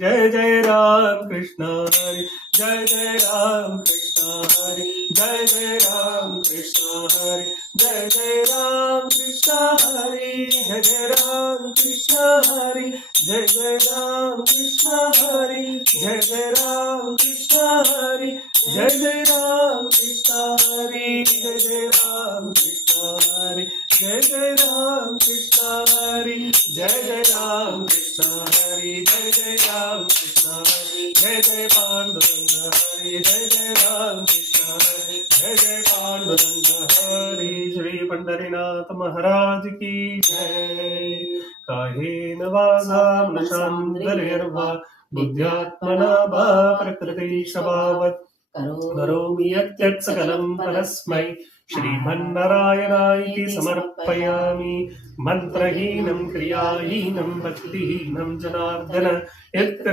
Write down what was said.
जय जय राम कृष्ण हरे जय जय राम कृष्ण हरे जय जय राम कृष्ण हरे जय जय राम कृष्ण हरे जय जय राम कृष्ण हरे जय जय राम कृष्ण हरे जय जय राम कृष्ण हरे जय जय राम कृष्ण हरे जय जय राम कृष्ण हरे जय जय राम कृष्ण हरे जय जय राम कृष्ण हरे जय जय राम कृष्ण हरे जय जय पांडुरंग हरे जय जय राम कृष्ण हरे जय जय पांडुरंग हरे श्री पंढरीनाथ महाराज की जय कायेन वाचा मनसांद्रिर्वा बुद्ध्यात्मना वा प्रकृति स्वभावात् करोमि यत् सकलं परस्मै श्रीमन्नारायणाय समर्पयामि मंत्रहीनं क्रियाहीनं भक्तिहीनं जनार्दन यत्